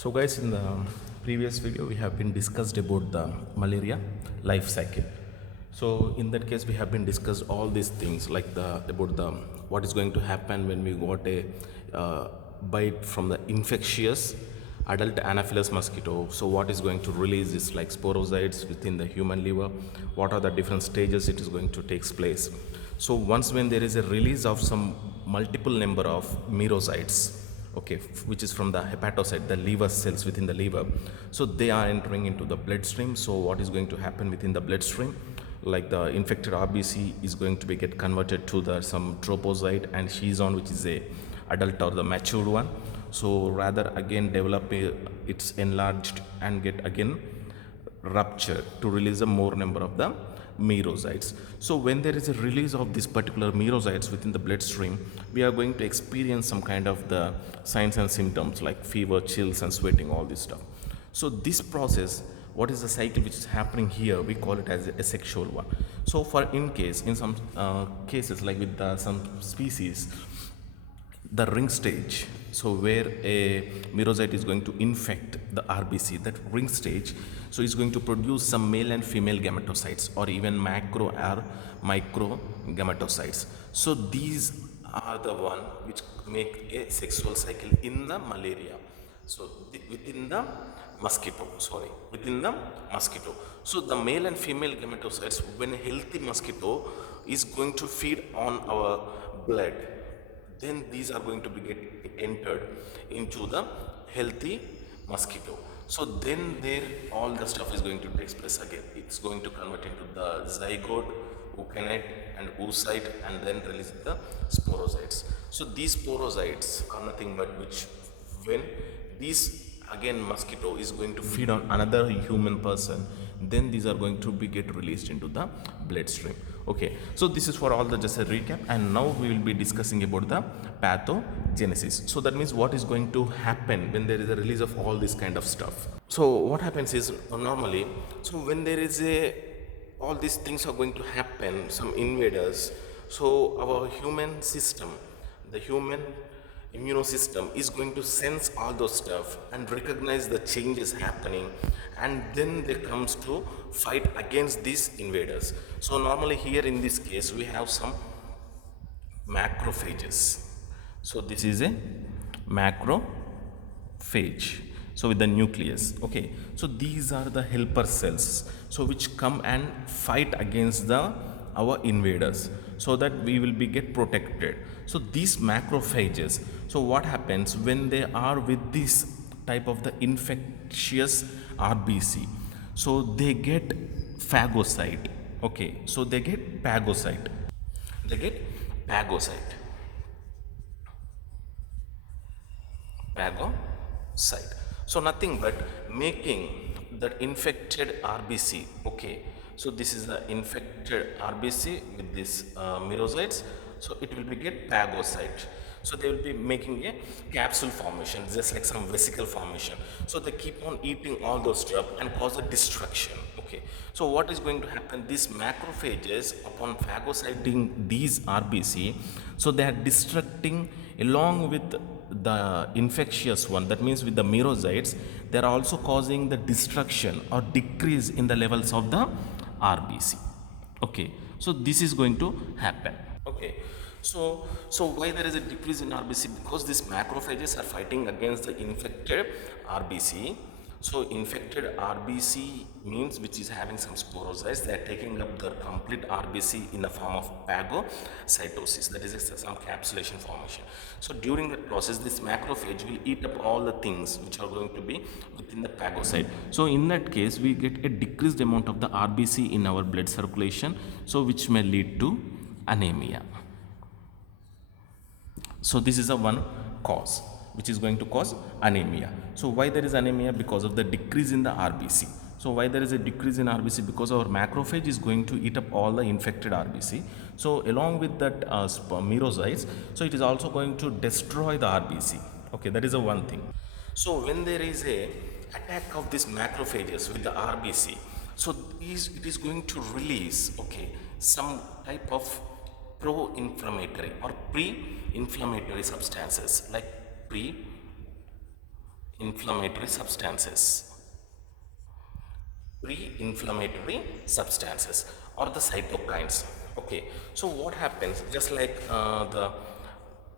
So guys, in the previous video we have been discussed about the malaria life cycle. So in that case we have been discussed all these things like the about the what is going to happen when we got a bite from the infectious adult anopheles mosquito. So what is going to release is like sporozoites within the human liver. What are the different stages it is going to take place? So once when there is a release of some multiple number of merozoites, okay, which is from the hepatocyte, the liver cells within the liver, so they are entering into the bloodstream. So what is going to happen within the bloodstream, like the infected rbc is going to be get converted to the some tropozoite and schizon, which is a adult or the matured one. So rather again develop it's enlarged and get again rupture to release a more number of the merozoites. So when there is a release of this particular merozoites within the bloodstream, we are going to experience some kind of the signs and symptoms like fever, chills and sweating, all this stuff. So this process, what is the cycle which is happening here, we call it as a sexual one. So for in case in some cases like with some species, the ring stage, so where a merozoite is going to infect the rbc, that ring stage, so is going to produce some male and female gametocytes or even macro or micro gametocytes. So these are the one which make a sexual cycle in the malaria. So within the mosquito, so the male and female gametocytes, when a healthy mosquito is going to feed on our blood, then these are going to be get entered into the healthy mosquito. So then there all the stuff is going to take place again. It's going to convert into the zygote, ookinete and oocyte, and then release the sporozoites. So these sporozoites are nothing but which, when these again mosquito is going to feed on another human person, then these are going to be get released into the bloodstream. Okay, so this is for all the just a recap, and now we will be discussing about the pathogenesis. So that means what is going to happen when there is a release of all this kind of stuff. So what happens is normally, so when there is a all these things are going to happen, some invaders, so our human system, the human immunosystem is going to sense all those stuff and recognize the changes happening, and then they comes to fight against these invaders. So normally here in this case we have some macrophages. So this is a macrophage, so with the nucleus. Okay, so these are the helper cells, so which come and fight against the our invaders, so that we will be get protected. So these macrophages, so what happens when they are with this type of the infectious rbc, so they get phagocyte. Okay, so they get phagocyte, they get phagocyte phagocyte. So nothing but making that infected rbc. Okay, so this is the infected rbc with these merozoites, so it will be get phagocyte. So they will be making a capsule formation, just like some vesicle formation. So they keep on eating all those stuff and cause a destruction. Okay, so what is going to happen, these macrophages upon phagocyting these rbc, so they are destructing along with the infectious one, that means with the merozoites, they are also causing the destruction or decrease in the levels of the rbc. Okay, so this is going to happen. Okay, so why there is a decrease in rbc? Because these macrophages are fighting against the infected rbc. So infected rbc means which is having some sporozoites, they are taking up the complete rbc in the form of phagocytosis, that is some capsulation formation. So during that process, this macrophage will eat up all the things which are going to be within the phagocyte. So in that case we get a decreased amount of the rbc in our blood circulation, so which may lead to anemia. So this is a one cause which is going to cause anemia. So why there is anemia? Because of the decrease in the rbc. So why there is a decrease in rbc? Because our macrophage is going to eat up all the infected rbc. So along with that merozoites, so it is also going to destroy the rbc. Okay, that is a one thing. So when there is a attack of these macrophages with the rbc, so it is going to release, okay, some type of pro-inflammatory or pre-inflammatory substances like inflammatory substances, pre-inflammatory substances or the cytokines. Okay, so what happens, just like the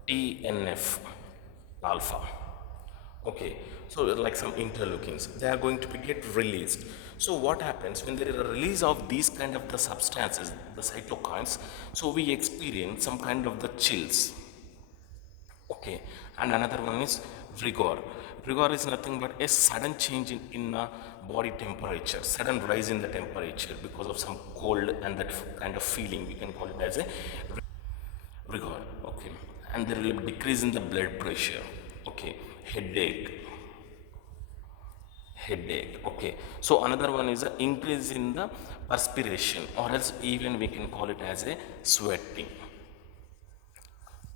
TNF alpha. Okay, so like some interleukins, they are going to be get released. So what happens when there is a release of these kind of the substances, the cytokines, so we experience some kind of the chills. Okay, and another one is rigor. Rigor is nothing but a sudden change in body temperature, sudden rise in the temperature because of some cold and that kind of feeling. We can call it as a rigor. Okay, and there will be decrease in the blood pressure. Okay, headache, headache. Okay, so another one is an increase in the perspiration, or else even we can call it as a sweating.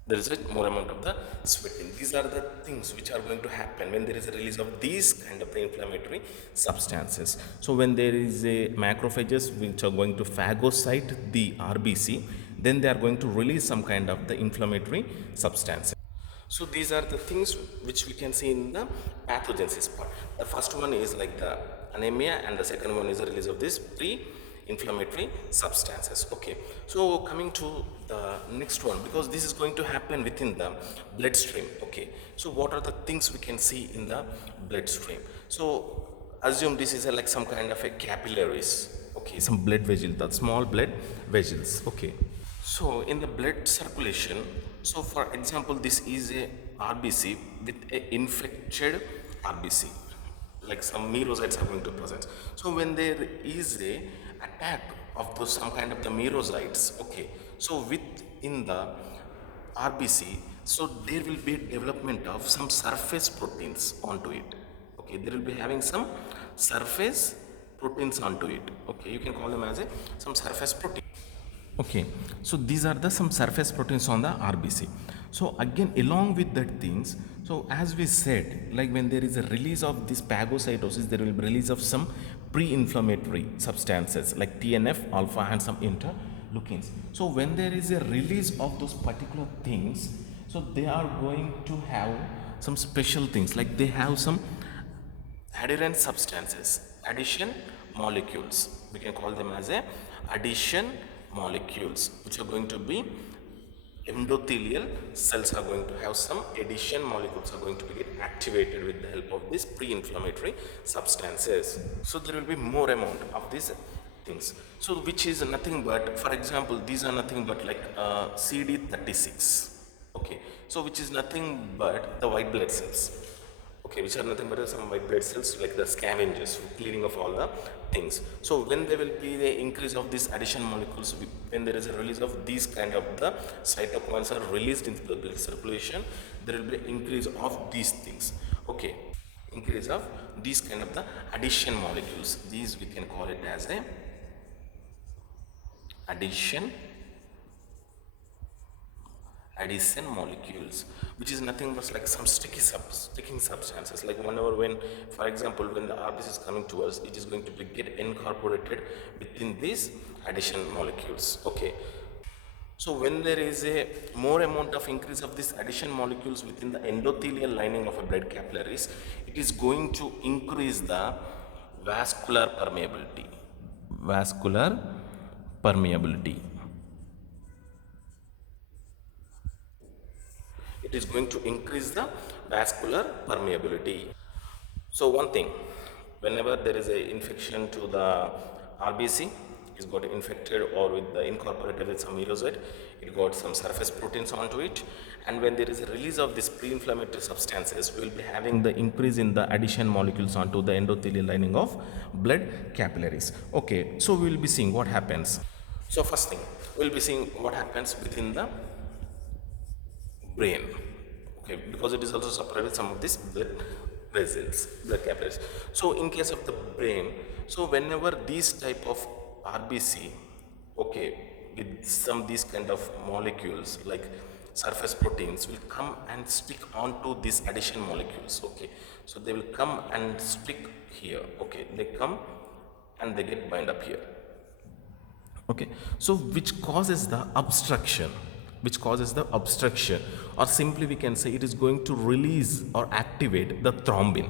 There is a more amount of the sweating. These are the things which are going to happen when there is a release of these kind of the inflammatory substances. So when there is a macrophages which are going to phagocyte the RBC, then they are going to release some kind of the inflammatory substances. So these are the things which we can see in the pathogenesis part. The first one is like the anemia, and the second one is the release of this pre-inflammatory substances. Okay, so coming to the next one, because this is going to happen within the bloodstream. Okay, so what are the things we can see in the bloodstream? So assume this is like some kind of a capillaries. Okay, some blood vessels, the small blood vessels. Okay, so in the blood circulation, so for example, this is a RBC with a infected RBC, like some merocytes are going to present. So when there is a attack of those some kind of the merocytes, okay, so within the RBC, so there will be development of some surface proteins onto it. Okay, there will be having some surface proteins onto it. Okay, you can call them as a some surface protein. Okay, so these are the some surface proteins on the RBC. So again, along with that things, so as we said, like when there is a release of this phagocytosis, there will be release of some pre-inflammatory substances like TNF alpha and some interleukins. So when there is a release of those particular things, so they are going to have some special things, like they have some adherent substances, addition molecules. We can call them as a addition molecules, which are going to be endothelial cells are going to have some addition molecules are going to be activated with the help of these pre-inflammatory substances. So there will be more amount of these things. So which is nothing but, for example, these are nothing but like CD36. Okay, so which is nothing but the white blood cells. Okay, which are nothing but some white blood cells, like the scavengers for cleaning of all the things. So when there will be the increase of these addition molecules, when there is a release of these kind of the cytokines are released into the blood circulation, there will be increase of these things. Okay, increase of these kind of the addition molecules. These we can call it as a addition molecules, which is nothing but like some sticking substances. Like whenever when, for example, when the RBC is coming to us, it is going to be get incorporated within these addition molecules. Okay, so when there is a more amount of increase of these addition molecules within the endothelial lining of a blood capillaries, it is going to increase the vascular permeability. Vascular permeability. It is going to increase the vascular permeability. So one thing, whenever there is a infection to the RBC, is got infected or with the incorporated with some merocyte, it got some surface proteins onto it, and when there is a release of these pre-inflammatory substances, we will be having the increase in the addition molecules onto the endothelial lining of blood capillaries. Okay, so we will be seeing what happens. So first thing, we will be seeing what happens within the brain. Okay, because it is also supplied with some of these blood vessels, blood capillaries. So in case of the brain, so whenever these type of RBC, okay, with some these kind of molecules like surface proteins will come and stick onto these addition molecules. Okay, so they will come and stick here. Okay, they come and they get bind up here. Okay, so which causes the obstruction, which causes the obstruction, or simply we can say it is going to release or activate the thrombin,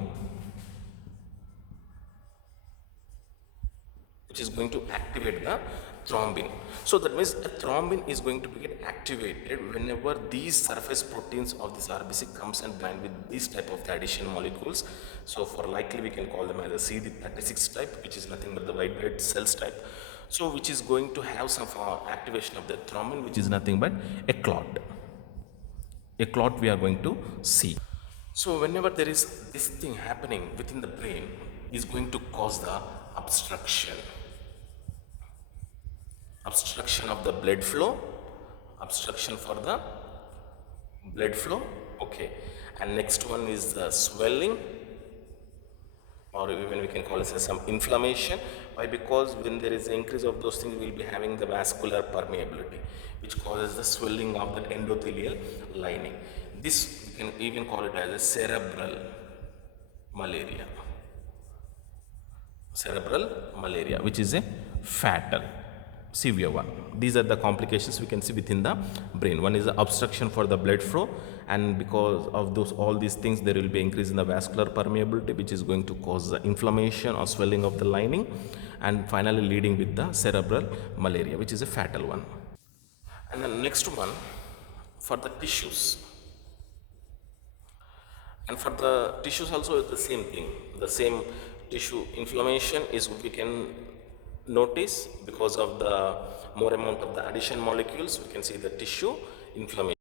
which is going to activate the thrombin. So that means a thrombin is going to get activated whenever these surface proteins of this RBC comes and bind with this type of the addition molecules. So for likely we can call them as a CD36 type, which is nothing but the white blood cells type. So which is going to have some activation of the thrombin, which is nothing but a clot. A clot we are going to see. So whenever there is this thing happening within the brain, is going to cause the obstruction of the blood flow, obstruction for the blood flow. Okay, and next one is the swelling, or even we can call it as some inflammation. Why? Because when there is an increase of those things, we will be having the vascular permeability, which causes the swelling of the endothelial lining. This we can even call it as a cerebral malaria. Cerebral malaria, which is a fatal, severe one. These are the complications we can see within the brain. One is the obstruction for the blood flow, and because of those all these things, there will be increase in the vascular permeability, which is going to cause the inflammation or swelling of the lining, and finally leading with the cerebral malaria, which is a fatal one. And the next one for the tissues. And for the tissues also the same thing. The same tissue inflammation is we can notice because of the more amount of the addition molecules. We can see the tissue inflammation.